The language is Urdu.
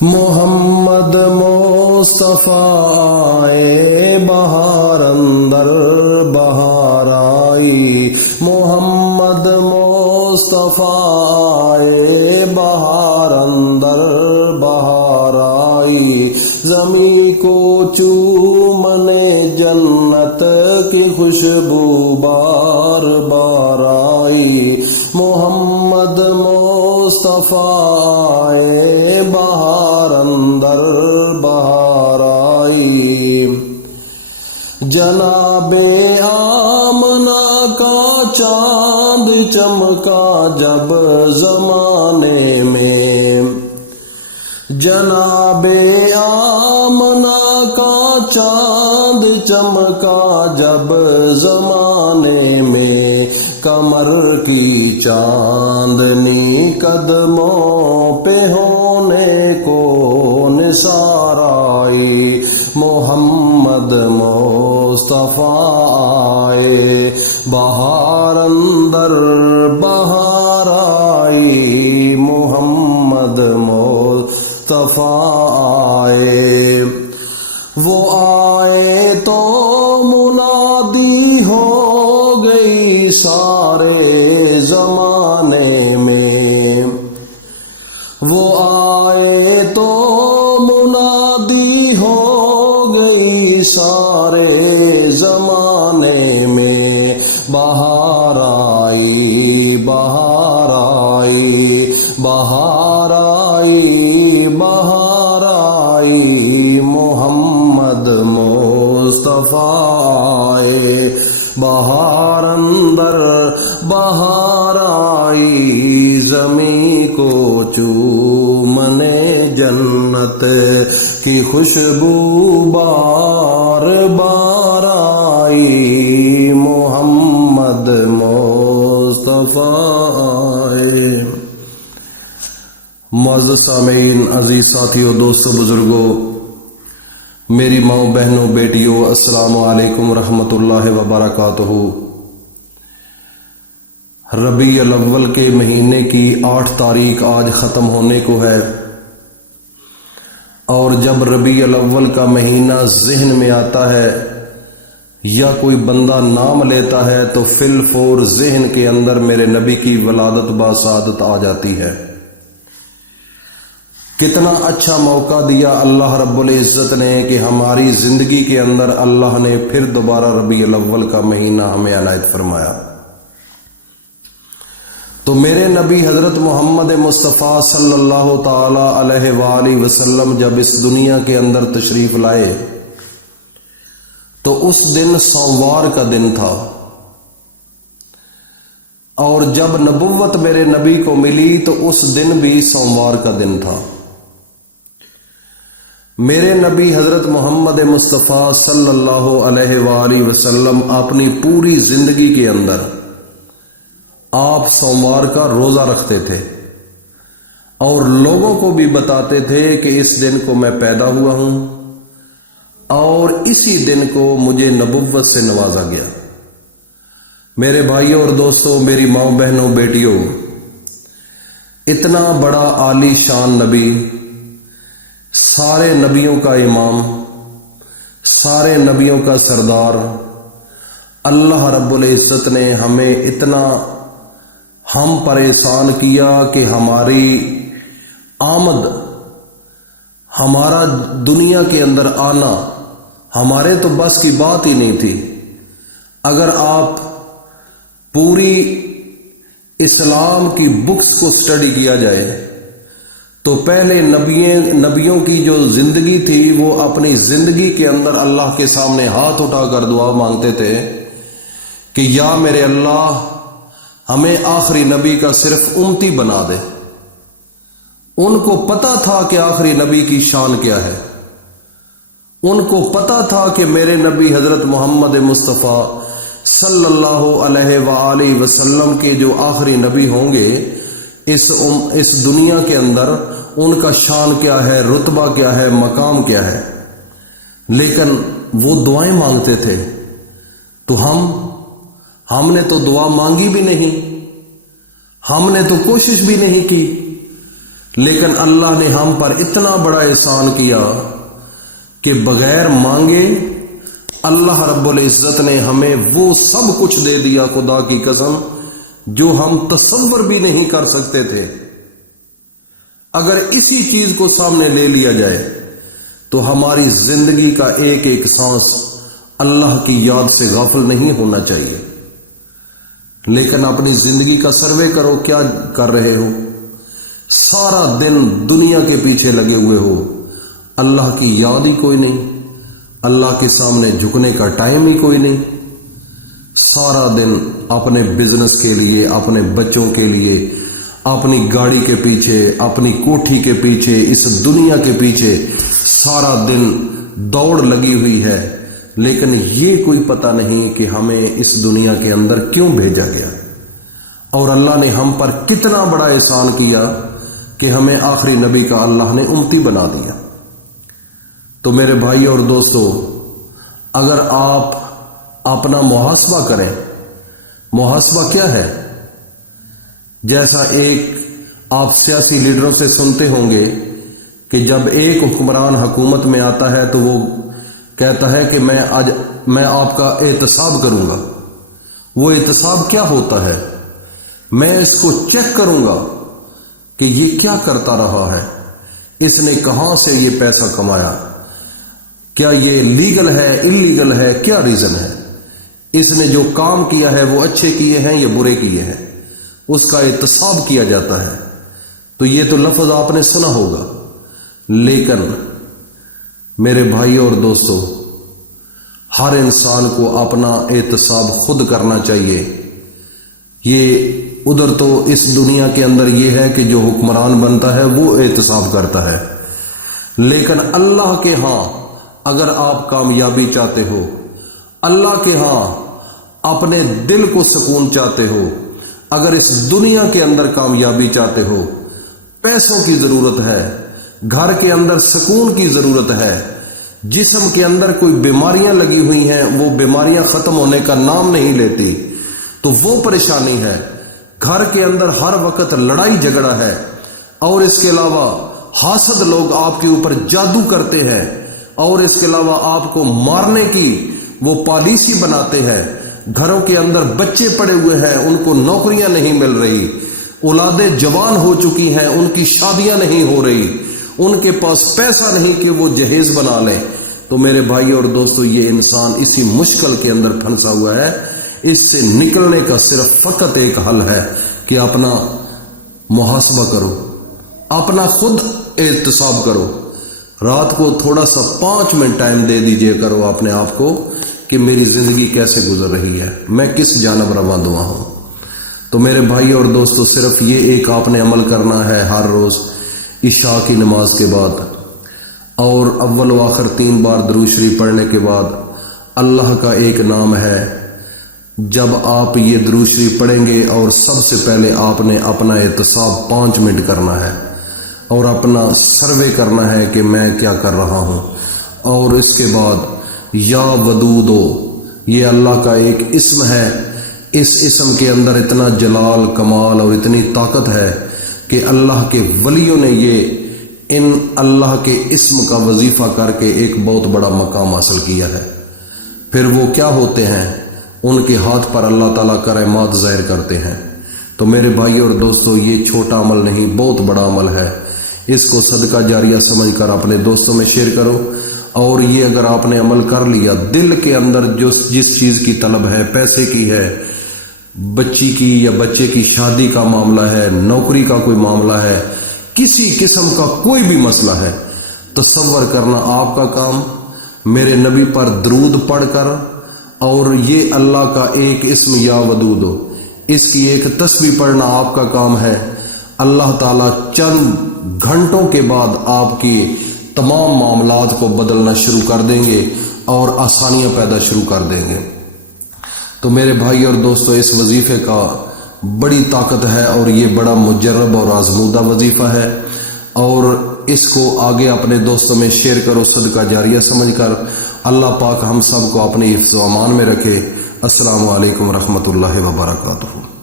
محمد مصطفیٰ آئے بہار اندر بہار آئی، محمد مصطفیٰ آئے بہار اندر بہار آئی، زمیں کو چومنے جنت کی خوشبو بار بار آئی، محمد مصطفیٰ آئے بہار اندر بہار آئی، جناب آمنہ کا چاند چمکا جب زمانے میں، جناب آمنہ کا چاند چمکا جب زمانے میں، کمر کی چاندنی قدموں پہ ہونے کو نثار آئی، محمد مصطفیٰ آئے بہار اندر بہار آئی، محمد مصطفیٰ آئے، وہ آئے تو منادی ہو گئی سارے زمانے میں، وہ آئے تو منادی ہو گئی سارے زمانے میں، بہار آئی بہار آئی بہار آئی بہار آئی، محمد مصطفیٰ آئے بہار اندر بہار آئی، زمیں کو چومنے جنت کی خوشبو بار بار آئی، محمد مصطفیٰ آئے۔ معزز سامعین، عزیز ساتھیوں، دوستوں، بزرگوں، میری ماؤں، بہنوں، بیٹیوں، السلام علیکم ورحمۃ اللہ وبرکاتہ۔ ربیع الاول کے مہینے کی 8 تاریخ آج ختم ہونے کو ہے، اور جب ربیع الاول کا مہینہ ذہن میں آتا ہے یا کوئی بندہ نام لیتا ہے تو فی الفور ذہن کے اندر میرے نبی کی ولادت باسعادت آ جاتی ہے۔ کتنا اچھا موقع دیا اللہ رب العزت نے کہ ہماری زندگی کے اندر اللہ نے پھر دوبارہ ربیع الاول کا مہینہ ہمیں عنایت فرمایا۔ تو میرے نبی حضرت محمد مصطفیٰ صلی اللہ تعالی علیہ وآلہ وسلم جب اس دنیا کے اندر تشریف لائے تو اس دن سوموار کا دن تھا، اور جب نبوت میرے نبی کو ملی تو اس دن بھی سوموار کا دن تھا۔ میرے نبی حضرت محمد مصطفیٰ صلی اللہ علیہ وآلہ وسلم اپنی پوری زندگی کے اندر آپ سوموار کا روزہ رکھتے تھے، اور لوگوں کو بھی بتاتے تھے کہ اس دن کو میں پیدا ہوا ہوں اور اسی دن کو مجھے نبوت سے نوازا گیا۔ میرے بھائیوں اور دوستوں، میری ماؤں، بہنوں، بیٹیوں، اتنا بڑا عالی شان نبی، سارے نبیوں کا امام، سارے نبیوں کا سردار، اللہ رب العزت نے ہمیں اتنا ہم پریشان کیا کہ ہماری آمد، ہمارا دنیا کے اندر آنا ہمارے تو بس کی بات ہی نہیں تھی۔ اگر آپ پوری اسلام کی بکس کو سٹڈی کیا جائے تو پہلے نبیوں کی جو زندگی تھی وہ اپنی زندگی کے اندر اللہ کے سامنے ہاتھ اٹھا کر دعا مانگتے تھے کہ یا میرے اللہ، ہمیں آخری نبی کا صرف امتی بنا دے۔ ان کو پتا تھا کہ آخری نبی کی شان کیا ہے، ان کو پتا تھا کہ میرے نبی حضرت محمد مصطفیٰ صلی اللہ علیہ وآلہ وسلم کے جو آخری نبی ہوں گے اس دنیا کے اندر، ان کا شان کیا ہے، رتبہ کیا ہے، مقام کیا ہے۔ لیکن وہ دعائیں مانگتے تھے تو ہم نے تو دعا مانگی بھی نہیں، ہم نے تو کوشش بھی نہیں کی، لیکن اللہ نے ہم پر اتنا بڑا احسان کیا کہ بغیر مانگے اللہ رب العزت نے ہمیں وہ سب کچھ دے دیا، خدا کی قسم، جو ہم تصور بھی نہیں کر سکتے تھے۔ اگر اسی چیز کو سامنے لے لیا جائے تو ہماری زندگی کا ایک ایک سانس اللہ کی یاد سے غافل نہیں ہونا چاہیے۔ لیکن اپنی زندگی کا سروے کرو، کیا کر رہے ہو؟ سارا دن دنیا کے پیچھے لگے ہوئے ہو، اللہ کی یاد ہی کوئی نہیں، اللہ کے سامنے جھکنے کا ٹائم ہی کوئی نہیں۔ سارا دن اپنے بزنس کے لیے، اپنے بچوں کے لیے، اپنی گاڑی کے پیچھے، اپنی کوٹھی کے پیچھے، اس دنیا کے پیچھے سارا دن دوڑ لگی ہوئی ہے، لیکن یہ کوئی پتہ نہیں کہ ہمیں اس دنیا کے اندر کیوں بھیجا گیا، اور اللہ نے ہم پر کتنا بڑا احسان کیا کہ ہمیں آخری نبی کا اللہ نے امتی بنا دیا۔ تو میرے بھائی اور دوستو، اگر آپ اپنا محاسبہ کریں، محاسبہ کیا ہے؟ جیسا ایک آپ سیاسی لیڈروں سے سنتے ہوں گے کہ جب ایک حکمران حکومت میں آتا ہے تو وہ کہتا ہے کہ میں آپ کا احتساب کروں گا۔ وہ احتساب کیا ہوتا ہے؟ میں اس کو چیک کروں گا کہ یہ کیا کرتا رہا ہے، اس نے کہاں سے یہ پیسہ کمایا، کیا یہ لیگل ہے، انلیگل ہے، کیا ریزن ہے، اس نے جو کام کیا ہے وہ اچھے کیے ہیں یا برے کیے ہیں، اس کا احتساب کیا جاتا ہے۔ تو یہ تو لفظ آپ نے سنا ہوگا، لیکن میرے بھائی اور دوستو، ہر انسان کو اپنا احتساب خود کرنا چاہیے۔ یہ ادھر تو اس دنیا کے اندر یہ ہے کہ جو حکمران بنتا ہے وہ احتساب کرتا ہے، لیکن اللہ کے ہاں اگر آپ کامیابی چاہتے ہو، اللہ کے ہاں اپنے دل کو سکون چاہتے ہو، اگر اس دنیا کے اندر کامیابی چاہتے ہو، پیسوں کی ضرورت ہے، گھر کے اندر سکون کی ضرورت ہے، جسم کے اندر کوئی بیماریاں لگی ہوئی ہیں، وہ بیماریاں ختم ہونے کا نام نہیں لیتی، تو وہ پریشانی ہے، گھر کے اندر ہر وقت لڑائی جھگڑا ہے، اور اس کے علاوہ حاسد لوگ آپ کے اوپر جادو کرتے ہیں، اور اس کے علاوہ آپ کو مارنے کی وہ پالیسی بناتے ہیں، گھروں کے اندر بچے پڑے ہوئے ہیں، ان کو نوکریاں نہیں مل رہی، اولادیں جوان ہو چکی ہیں، ان کی شادیاں نہیں ہو رہی، ان کے پاس پیسہ نہیں کہ وہ جہیز بنا لیں، تو میرے بھائی اور دوستو، یہ انسان اسی مشکل کے اندر پھنسا ہوا ہے۔ اس سے نکلنے کا صرف فقط ایک حل ہے کہ اپنا محاسبہ کرو، اپنا خود احتساب کرو، رات کو تھوڑا سا 5 منٹ ٹائم دے دیجئے کرو اپنے آپ کو کہ میری زندگی کیسے گزر رہی ہے، میں کس جانب رواں دوا ہوں۔ تو میرے بھائی اور دوستو، صرف یہ ایک آپ نے عمل کرنا ہے ہر روز عشاء کی نماز کے بعد، اور اول و آخر 3 بار درود شریف پڑھنے کے بعد اللہ کا ایک نام ہے۔ جب آپ یہ درود شریف پڑھیں گے، اور سب سے پہلے آپ نے اپنا احتساب 5 منٹ کرنا ہے، اور اپنا سروے کرنا ہے کہ میں کیا کر رہا ہوں، اور اس کے بعد یا ودودو، یہ اللہ کا ایک اسم ہے، اس اسم کے اندر اتنا جلال کمال اور اتنی طاقت ہے کہ اللہ کے ولیوں نے یہ ان اللہ کے اسم کا وظیفہ کر کے ایک بہت بڑا مقام حاصل کیا ہے۔ پھر وہ کیا ہوتے ہیں؟ ان کے ہاتھ پر اللہ تعالیٰ کرامات ظاہر کرتے ہیں۔ تو میرے بھائی اور دوستو، یہ چھوٹا عمل نہیں، بہت بڑا عمل ہے۔ اس کو صدقہ جاریہ سمجھ کر اپنے دوستوں میں شیئر کرو، اور یہ اگر آپ نے عمل کر لیا، دل کے اندر جس چیز کی طلب ہے، پیسے کی ہے، بچی کی یا بچے کی شادی کا معاملہ ہے، نوکری کا کوئی معاملہ ہے، کسی قسم کا کوئی بھی مسئلہ ہے، تصور کرنا آپ کا کام میرے نبی پر درود پڑھ کر، اور یہ اللہ کا ایک اسم یا ودود ہو، اس کی ایک تسبیح پڑھنا آپ کا کام ہے۔ اللہ تعالیٰ چند گھنٹوں کے بعد آپ کی تمام معاملات کو بدلنا شروع کر دیں گے اور آسانیاں پیدا شروع کر دیں گے۔ تو میرے بھائی اور دوستو، اس وظیفے کا بڑی طاقت ہے، اور یہ بڑا مجرب اور آزمودہ وظیفہ ہے، اور اس کو آگے اپنے دوستوں میں شیئر کرو صدقہ جاریہ سمجھ کر۔ اللہ پاک ہم سب کو اپنے حفظ و امان میں رکھے۔ السلام علیکم ورحمۃ اللہ وبرکاتہ۔